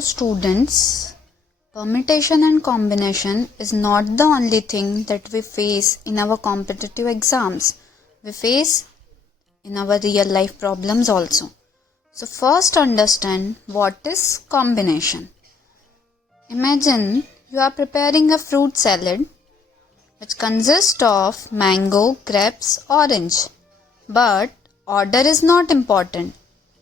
So students, permutation and combination is not the only thing that we face in our competitive exams. We face in our real life problems also. So first understand what is combination. Imagine you are preparing a fruit salad which consists of mango, grapes, orange. But order is not important.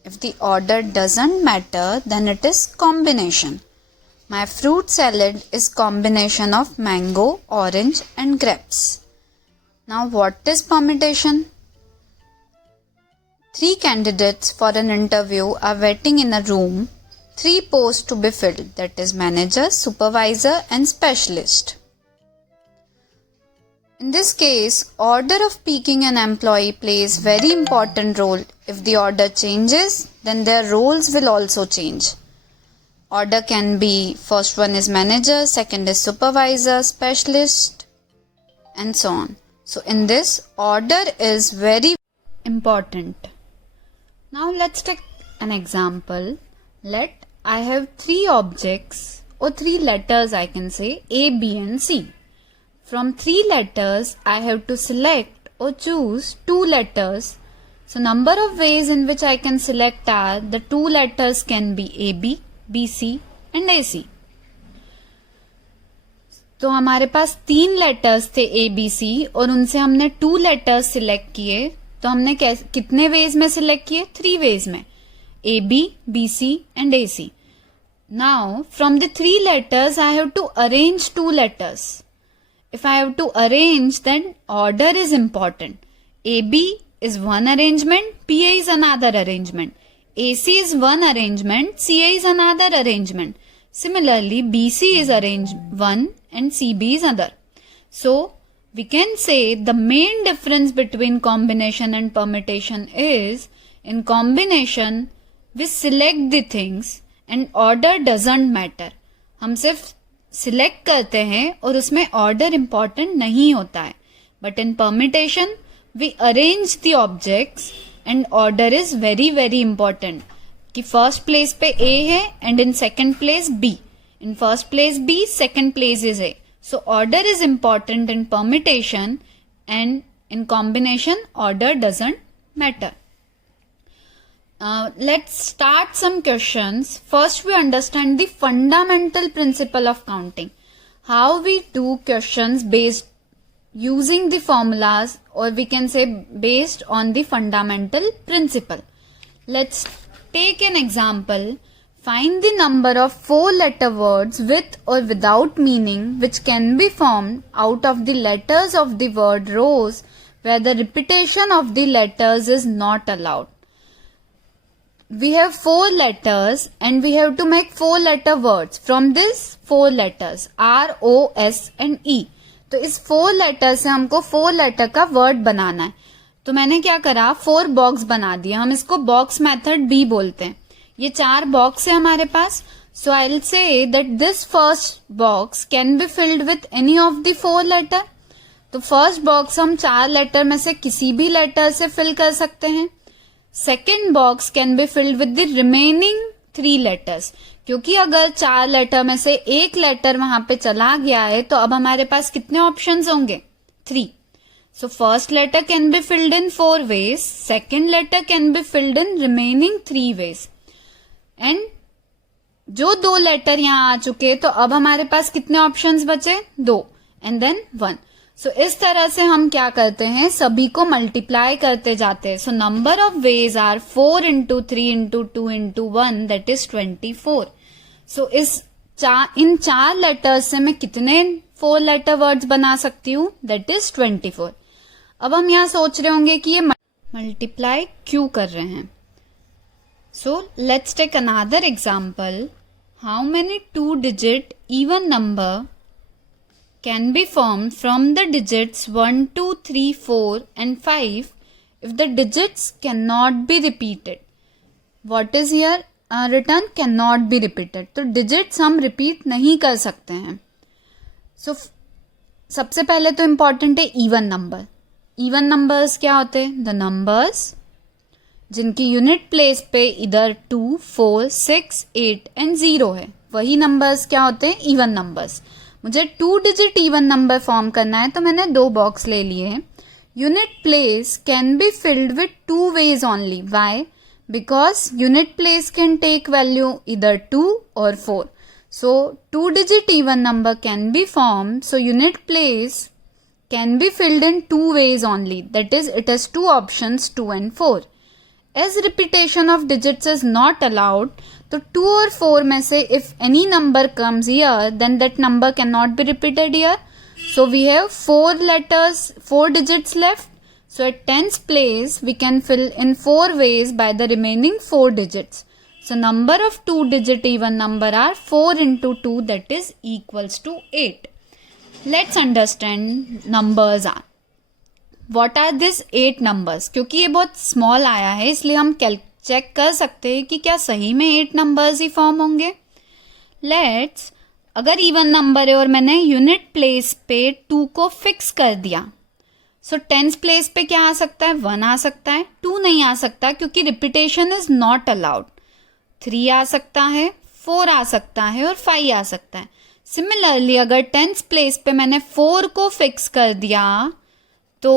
If the order doesn't matter, then it is combination. My fruit salad is combination of mango, orange and grapes. Now what is permutation? 3 candidates for an interview are waiting in a room. 3 posts to be filled, that is manager, supervisor and specialist. In this case, order of picking an employee plays very important role. If the order changes, then their roles will also change. Order can be first one is manager, second is supervisor, specialist and so on. So in this, order is very important. Now let's take an example. Let I have 3 objects or 3 letters, I can say A, B and C. From 3 letters, I have to select or choose 2 letters. So number of ways in which I can select are the 2 letters can be AB, BC and AC. तो हमारे पास 3 letters थे ABC और उनसे हमने 2 letters select किए. तो हमने कितने वेज में सिलेक्ट किए? 3 वेज में, AB, BC and AC. Now from the 3 letters I have to arrange 2 letters. If I have to arrange, then order is important. AB is one arrangement, PA is another arrangement. AC is one arrangement, CA is another arrangement. Similarly, BC is arranged one and CB is other. So, we can say the main difference between combination and permutation is, in combination, we select the things and order doesn't matter. हम सिर्फ select करते हैं और उसमें order important नहीं होता है. But in permutation we arrange the objects and order is very very important. कि फर्स्ट प्लेस पे ए है and in second place B, in first place B, second place is A. So order is important in permutation and in combination order doesn't matter. Let's start some questions. First we understand the fundamental principle of counting. How we do questions based using the formulas, or we can say based on the fundamental principle. Let's take an example. Find the number of 4-letter words with or without meaning which can be formed out of the letters of the word rows where the repetition of the letters is not allowed. We have 4 letters and we have to make 4-letter words from this 4 letters R, O, S and E. तो इस 4 letter से हमको 4 letter का word बनाना है. तो मैंने क्या करा, 4 box बना दिया. हम इसको box method भी बोलते हैं. ये 4 box है हमारे पास. So I'll say that this first box can be filled with any of the 4 letter. तो first box हम 4 letter में से किसी भी letter से fill कर सकते हैं. Second box can be filled with the remaining 3 letters. क्योंकि अगर 4 लेटर में से एक लेटर वहां पे चला गया है तो अब हमारे पास कितने ऑप्शंस होंगे? 3. So first letter can be filled in 4 ways, second letter can be filled in remaining 3 ways and जो 2 लेटर यहां आ चुके तो अब हमारे पास कितने ऑप्शंस बचे? 2 एंड देन 1. सो इस तरह से हम क्या करते हैं, सभी को मल्टीप्लाई करते जाते हैं. So number of ways are 4 into 3 into 2 into 1 that is 24. So in 4 letters से मैं कितने 4 लेटर वर्ड्स बना सकती हूँ? That is 24. अब हम यहाँ सोच रहे होंगे कि ये मल्टीप्लाई क्यों कर रहे हैं. So let's take another example. How many 2-digit even number can be formed from the digits 1, 2, 3, 4 and 5 if the digits cannot be repeated. What is here written? Cannot be repeated. तो digits हम repeat नहीं कर सकते हैं. So सबसे पहले तो important है even number. Even numbers क्या होते हैं? The numbers जिनकी यूनिट प्लेस पे इधर 2, 4, 6, 8 एंड 0 है, वही नंबर्स क्या होते हैं? Even numbers. मुझे 2 डिजिट इवन नंबर फॉर्म करना है तो मैंने 2 बॉक्स ले लिए हैं। Unit place can be filled with 2 ways only. Why? Because unit place can take value either 2 or 4. So 2 digit even number can be formed. So unit place can be filled in 2 ways only. That is, it has 2 options, 2 and 4. As repetition of digits is not allowed, तो 2 और 4 में से if any number comes here, then that number cannot be repeated here. So we have 4 letters, 4 digits left. So at tens place, we can fill in 4 ways by the remaining 4 digits. So number of 2 digit even number are 4 into 2, that is equals to 8. Let's understand numbers are. What are these 8 numbers? क्योंकि ये बहुत small आया है इसलिए हम check कर सकते हैं कि क्या सही में 8 numbers ही फॉर्म होंगे. Let's, अगर इवन नंबर है और मैंने यूनिट प्लेस पे 2 को फिक्स कर दिया, सो टेंस प्लेस पे क्या आ सकता है? 1 आ सकता है, 2 नहीं आ सकता क्योंकि रिपीटेशन इज नॉट अलाउड. 3 आ सकता है, 4 आ सकता है और 5 आ सकता है. सिमिलरली अगर टेंस प्लेस पे मैंने 4 को फिक्स कर दिया तो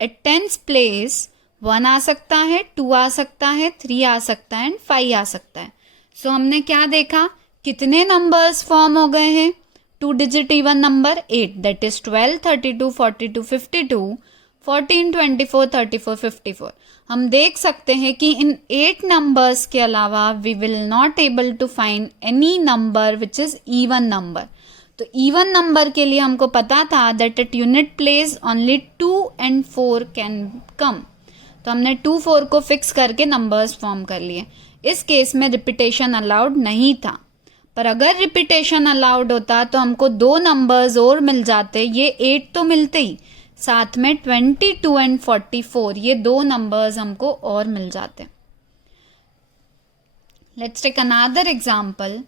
एट टेंस प्लेस 1 आ सकता है, 2 आ सकता है, 3 आ सकता है एंड 5 आ सकता है. सो हमने क्या देखा? कितने नंबर्स फॉर्म हो गए हैं? 2 digit even number 8, that is 12, 32, 42, 52, 14, 24, 34, 54. हम देख सकते हैं कि इन 8 नंबर्स के अलावा we will not able to find any number which is even number. तो इवन नंबर के लिए हमको पता था that eight unit place only 2 and 4 can come. तो हमने 2, 4 को फिक्स करके नंबर्स फॉर्म कर लिए. इस केस में रिपीटेशन अलाउड नहीं था, पर अगर रिपीटेशन अलाउड होता तो हमको 2 नंबर्स और मिल जाते. ये 8 तो मिलते ही, साथ में 22 and 44 ये 2 नंबर्स हमको और मिल जाते. Let's take another example.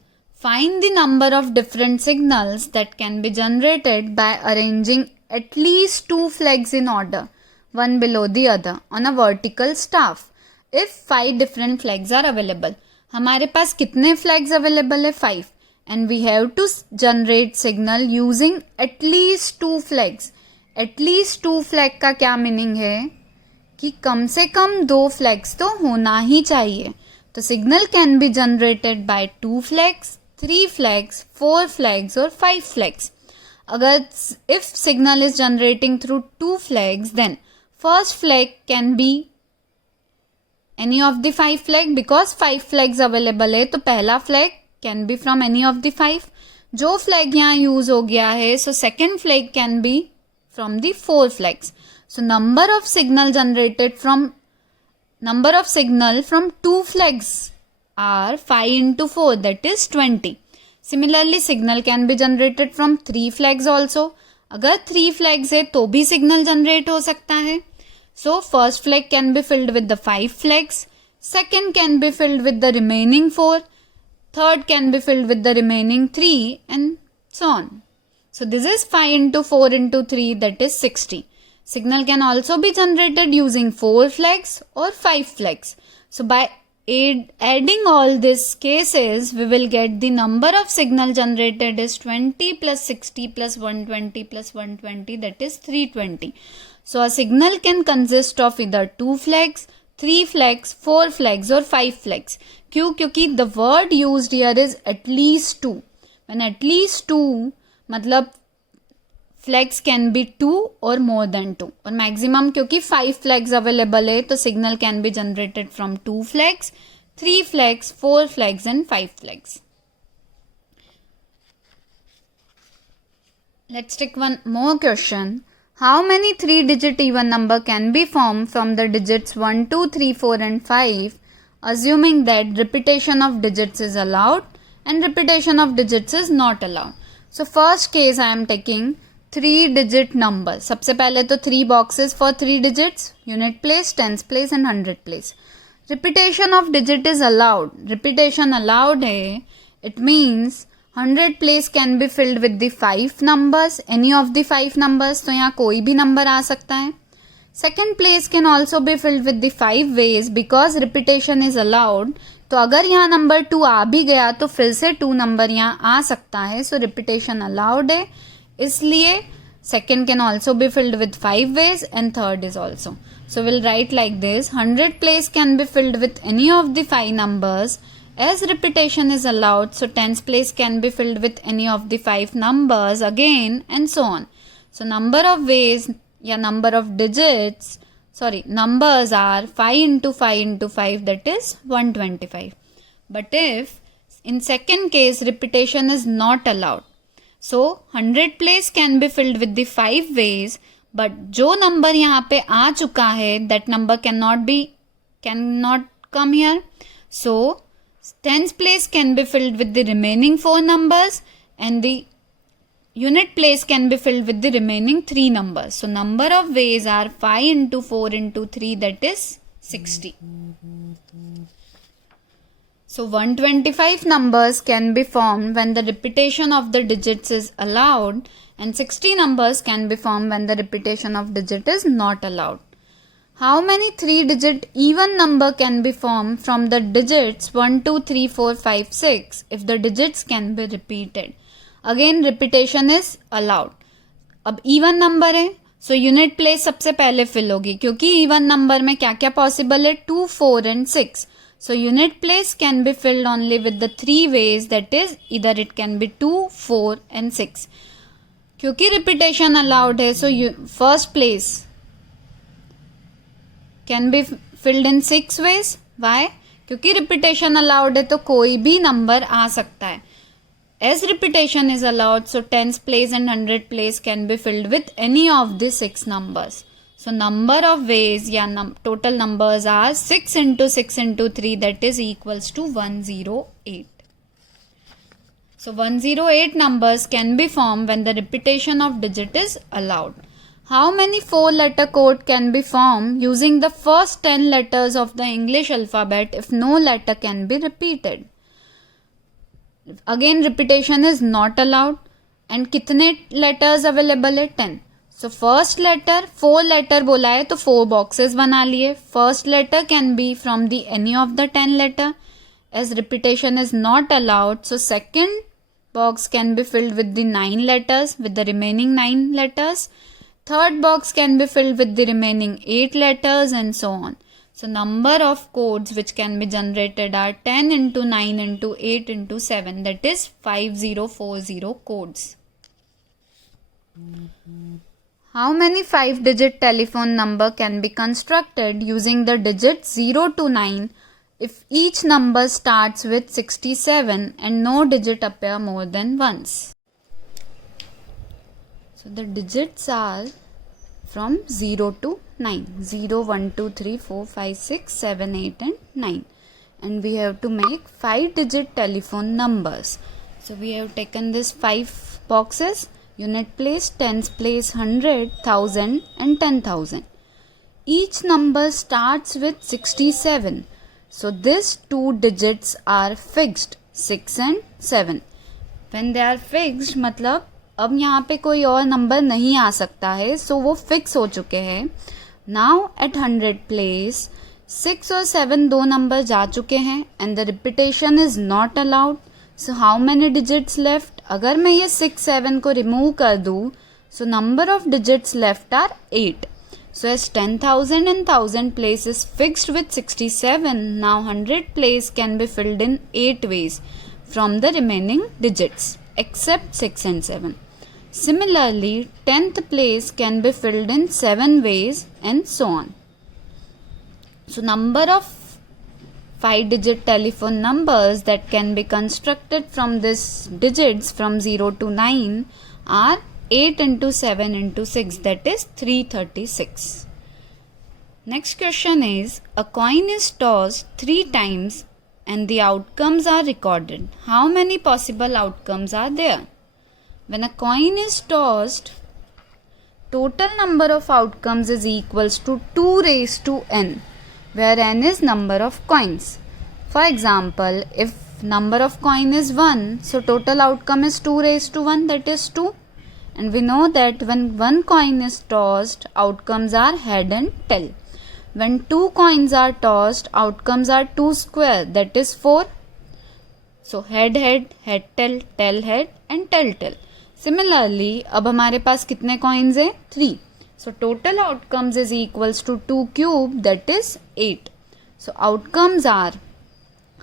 Find the number of different signals that can be generated by arranging at least 2 flags in order, one below the other, on a vertical staff. If 5 different flags are available. हमारे पास कितने flags available है? 5. And we have to generate signal using at least 2 flags. At least 2 flag का क्या meaning है? कि कम से कम 2 flags तो होना ही चाहिए. तो signal can be generated bye 2 flags, 3 flags, 4 flags और 5 फ्लैग्स. अगर if signal is generating through 2 flags, then first flag can be any of the 5 flag. because 5 flags available है तो पहला flag can be from any of the 5. जो flag यहाँ use हो गया है, so second flag can be from the 4 flags. so number of signal from 2 flags are 5 into 4, that is 20. Similarly, signal can be generated from 3 flags also. अगर 3 flags है तो भी signal generate हो सकता है. So, first flag can be filled with the 5 flags. Second can be filled with the remaining 4. Third can be filled with the remaining 3 and so on. So, this is 5 into 4 into 3, that is 60. Signal can also be generated using 4 flags or 5 flags. So, by adding all these cases, we will get the number of signal generated is 20 plus 60 plus 120 plus 120, that is 320. So a signal can consist of either 2 flags, 3 flags, 4 flags or 5 flags. क्यों? क्योंकि the word used here is at least 2. When at least 2 मतलब flags can be 2 or more than 2. और maximum क्योंकि 5 flags available है तो signal can be generated from 2 flags, 3 flags, 4 flags and 5 flags. Let's take one more question. How many 3-digit even number can be formed from the digits 1, 2, 3, 4 and 5, assuming that repetition of digits is allowed and repetition of digits is not allowed? So first case I am taking 3-digit number. सबसे पहले तो 3 boxes for 3 digits, unit place, tens place and 100 place. Repetition of digit is allowed. Repetition allowed है. It means 100 place can be filled with the 5 numbers, any of the 5 numbers. तो यहाँ कोई भी number आ सकता है. Second place can also be filled with the 5 ways because repetition is allowed. तो अगर यहाँ नंबर 2 आ भी गया तो फिर से 2 नंबर यहाँ आ सकता है. सो रिपीटेशन अलाउड है, इसलिए second can also be filled with 5 ways and third is also. So we'll write like this: 100 place can be filled with any of the 5 numbers as repetition is allowed. So tens place can be filled with any of the 5 numbers again and so on. So number of ways या number of digits, numbers are 5 into 5 into 5, that is 125. But if in second case repetition is not allowed, so 100 place can be filled with the 5 ways, but जो number यहाँ पे आ चुका है that number cannot come here. So tens place can be filled with the remaining 4 numbers and the unit place can be filled with the remaining 3 numbers. So number of ways are 5 into 4 into 3, that is 60. So 125 numbers can be formed when the repetition of the digits is allowed, and 60 numbers can be formed when the repetition of digit is not allowed. How many 3-digit even number can be formed from the digits 1, 2, 3, 4, 5, 6 if the digits can be repeated? Again repetition is allowed. अब even number है, so unit place सबसे पहले fill होगी क्योंकि even number में क्या क्या possible है, 2, 4 and 6. So unit place can be filled only with the 3 ways, that is either it can be 2, 4 and 6. क्योंकि repetition allowed है, so first place can be filled in 6 ways. Why? क्योंकि repetition allowed है तो कोई भी number आ सकता है. As repetition is allowed, so tens place and 100 place can be filled with any of the 6 numbers. So number of ways total numbers are 6 into 6 into 3, that is equals to 108. So 108 numbers can be formed when the repetition of digit is allowed. How many 4-letter code can be formed using the first 10 letters of the English alphabet if no letter can be repeated? Again repetition is not allowed. And कितने letters available है? 10. So first letter, 4 letter बोला है तो 4 boxes बना लिए. First letter can be from the any of the 10 letter. As repetition is not allowed, so second box can be filled with the 9 letters with the remaining 9 letters. Third box can be filled with the remaining 8 letters and so on. So number of codes which can be generated are 10 into 9 into 8 into 7, that is 5040 codes. How many 5-digit telephone number can be constructed using the digits 0 to 9 if each number starts with 67 and no digit appear more than once? So the digits are from 0 to 9. 0, 1, 2, 3, 4, 5, 6, 7, 8 and 9. And we have to make 5-digit telephone numbers. So we have taken this 5 boxes: unit place, tens place, 100, 1000 and 10,000. Each number starts with 67. So these 2 digits are fixed, 6 and 7. When they are fixed, मतलब अब यहाँ पे कोई और number नहीं आ सकता है, सो वो फिक्स हो चुके हैं. नाउ एट 100 प्लेस 6 और 7 दो नंबर जा चुके हैं and the repetition is not allowed. So how many digits left? अगर मैं ये 6, 7 को रिमूव कर दूँ, so number of digits left are 8. So as 10,000 and 1,000 place is fixed with 67, now 100 place can be filled in 8 ways from the remaining digits except 6 and 7. Similarly, 10th place can be filled in 7 ways and so on. So number of 5-digit telephone numbers that can be constructed from these digits from 0 to 9 are 8 into 7 into 6, that is 336. Next question is, a coin is tossed 3 times and the outcomes are recorded. How many possible outcomes are there? When a coin is tossed, total number of outcomes is equals to 2 raised to n, where n is number of coins. For example, if number of coin is 1, so total outcome is 2 raised to 1, that is 2. And we know that when one coin is tossed, outcomes are head and tail. When two coins are tossed, outcomes are 2 square, that is 4. So head head, head tail head and tail tail. Similarly, अब हमारे पास कितने coins है? 3. So total outcomes is equals to 2 cube, that is 8. So outcomes are,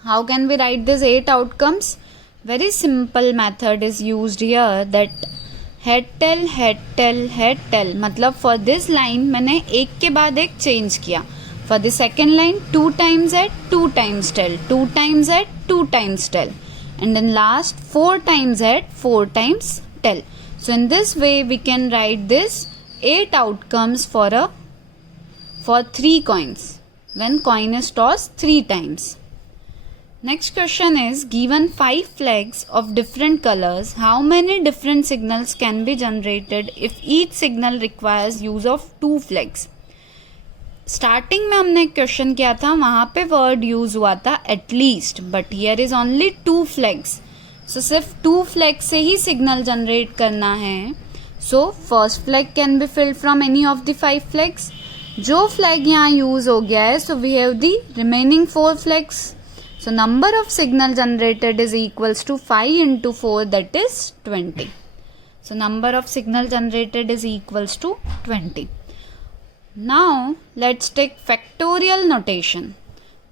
how can we write this 8 outcomes? Very simple method is used here, that head tail मतलब for this line मैंने एक के बाद एक change किया. For the second line 2 times head 2 times tail, 2 times head 2 times tail, and then last 4 times head 4 times tail. So in this way we can write this 8 outcomes for 3 coins when coin is tossed 3 times. Next question is, given 5 flags of different colors, how many different signals can be generated if each signal requires use of 2 flags? Starting में हमने question किया था, वहां पे word use हुआ था at least, but here is only 2 flags. So सिर्फ 2 flag से ही सिग्नल जनरेट करना है. So first flag can be filled from any of the 5 flags. जो फ्लैग यहाँ यूज हो गया है, so we have the remaining 4 flags. So number of signal generated is equals to 5 into 4, that is 20. So number of signal generated is equals to 20. Now let's take factorial notation.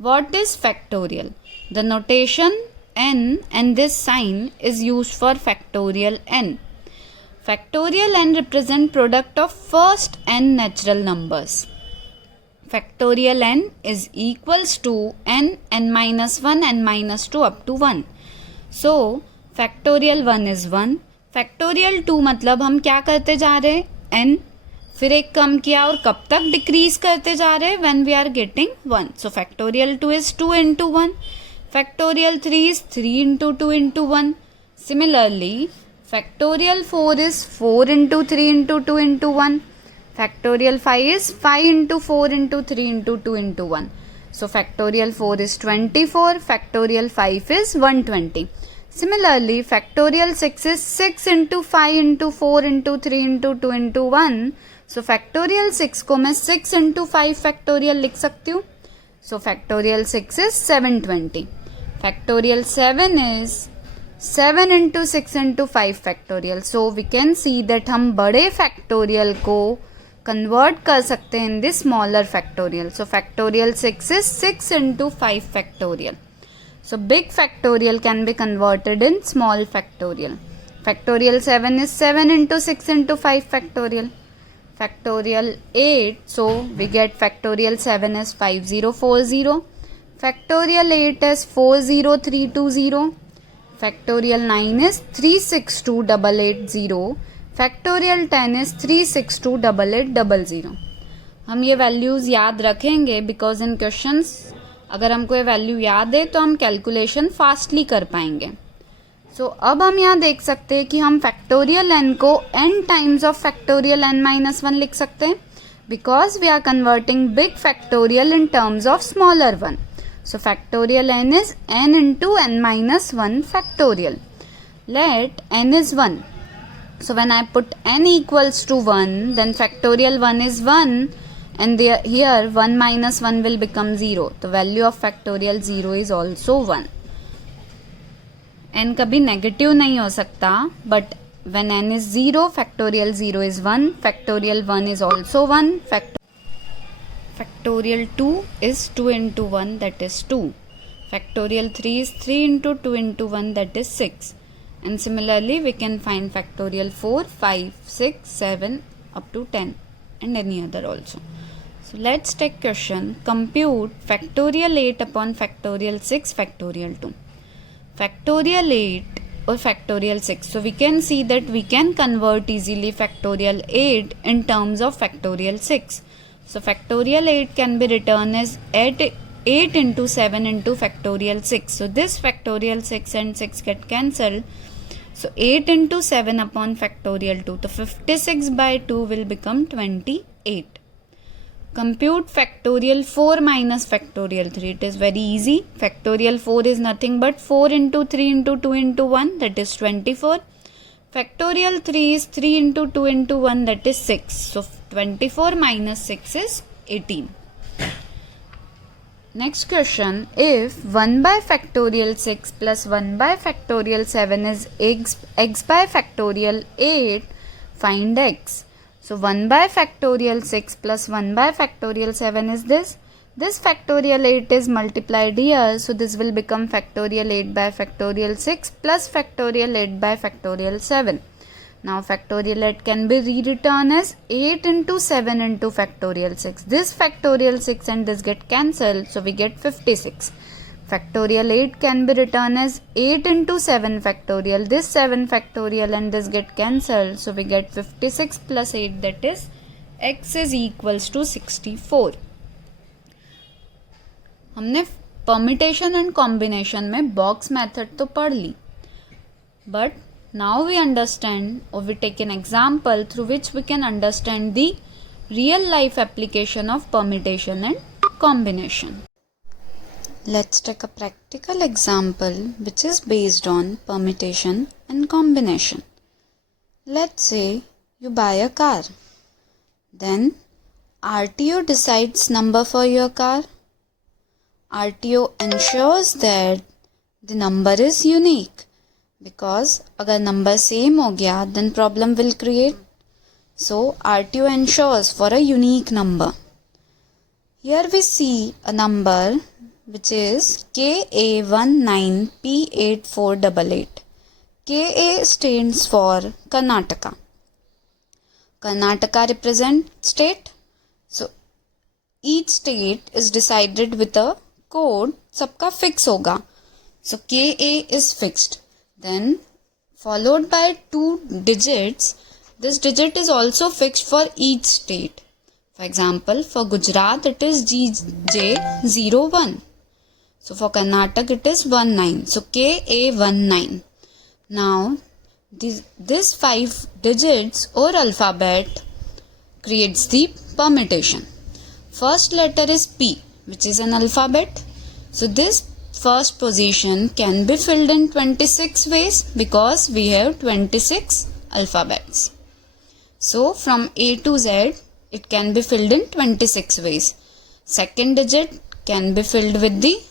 What is factorial? The notation n and this sign is used for factorial n. Factorial n represent product of first n natural numbers. Factorial n is equals to n minus 1, n minus 2 up to 1. So factorial 1 is 1. Factorial 2 मतलब हम क्या करते जा रहे हैं, n फिर एक कम किया और कब तक डिक्रीज करते जा रहे हैं, when we are getting 1. So factorial 2 is 2 into 1. Factorial 3 is 3 into 2 into 1. Similarly, factorial 4 is 4 into 3 into 2 into 1. Factorial 5 is 5 into 4 into 3 into 2 into 1. So factorial 4 is 24. Factorial 5 is 120. Similarly, factorial 6 is 6 into 5 into 4 into 3 into 2 into 1. So factorial 6 को मैं 6 into 5 factorial लिख सकती हूँ. So factorial 6 is 720. Factorial 7 is 7 into 6 into 5 factorial. So we can see that हम बड़े factorial को convert कर सकते हैं in this smaller factorial. So factorial 6 is 6 into 5 factorial. So big factorial can be converted in small factorial. Factorial 7 is 7 into 6 into 5 factorial. Factorial 8, so we get factorial 7 as 5040. Factorial 8 as 40320. Factorial 9 is 362880. Factorial 10 is 3628800. हम ये values याद रखेंगे because in questions अगर हमको ये value याद है तो हम कैलकुलेशन फास्टली कर पाएंगे. सो अब हम यहाँ देख सकते हैं कि हम फैक्टोरियल n को n times of factorial n minus 1 लिख सकते हैं because we are converting big factorial in terms of smaller one. So factorial n is n into n minus 1 factorial. Let n is 1. So when I put n equals to 1, then factorial 1 is 1 and here 1 minus 1 will become 0. The value of factorial 0 is also 1. n कभी negative नहीं हो सकता, but when n is 0, factorial 0 is 1, factorial 1 is also 1, factorial 2 is 2 into 1, that is 2. Factorial 3 is 3 into 2 into 1, that is 6. And similarly, we can find factorial 4, 5, 6, 7 up to 10 and any other also. So let's take question. Compute factorial 8 upon factorial 6 factorial 2. Factorial 8 or factorial 6. So we can see that we can convert easily factorial 8 in terms of factorial 6. So factorial 8 can be written as 8 into 7 into factorial 6. So this factorial 6 and 6 get cancelled. So 8 into 7 upon factorial 2. So 56 by 2 will become 28. Compute factorial 4 minus factorial 3. It is very easy. Factorial 4 is nothing but 4 into 3 into 2 into 1, that is 24. Factorial 3 is 3 into 2 into 1, that is 6. So 24 minus 6 is 18. Next question, if 1 by factorial 6 plus 1 by factorial 7 is x by factorial 8, find x. So 1 by factorial 6 plus 1 by factorial 7 is this. This factorial 8 is multiplied here, so this will become factorial 8 by factorial 6 plus factorial 8 by factorial 7. Now factorial 8 can be rewritten as 8 into 7 into factorial 6. This factorial 6 and this get cancelled, so we get 56. Factorial 8 can be written as 8 into 7 factorial. This 7 factorial and this get cancelled, so we get 56 plus 8, that is x is equals to 64. हमने permutation and combination में box method तो पढ़ ली, but now we understand, or we take an example through which we can understand the real life application of permutation and combination. Let's take a practical example which is based on permutation and combination. Let's say you buy a car. Then RTO decides number for your car. RTO ensures that the number is unique. Because अगर number same हो गया, then problem will create. So RTO ensures for a unique number. Here we see a number which is KA19P8488. KA stands for Karnataka. Karnataka represents state. So each state is decided with a code. सबका fix होगा. So KA is fixed. Then followed by 2 digits. This digit is also fixed for each state. For example, for Gujarat it is GJ01. So for Karnataka it is 19. So KA19. Now this 5 digits or alphabet creates the permutation. First letter is P, which is an alphabet. So this first position can be filled in 26 ways because we have 26 alphabets. So from A to Z it can be filled in 26 ways. Second digit can be filled with the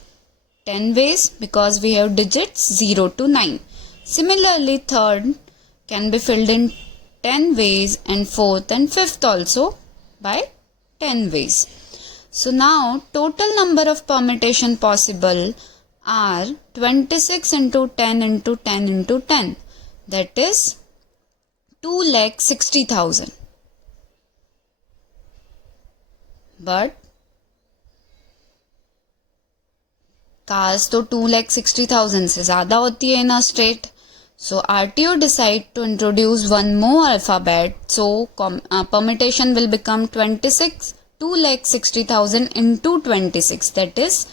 10 ways because we have digits 0 to 9. Similarly, third can be filled in 10 ways and fourth and fifth also by 10 ways. So now total number of permutation possible are 26 into 10 into 10 into 10. That is 2,60,000. But cars तो 2,60,000 से ज़्यादा होती है in a state. So RTO decide to introduce one more alphabet. So permutation will become 2,60,000 into 26. That is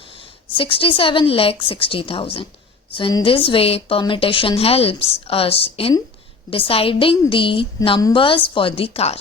67,60,000. So in this way permutation helps us in deciding the numbers for the car.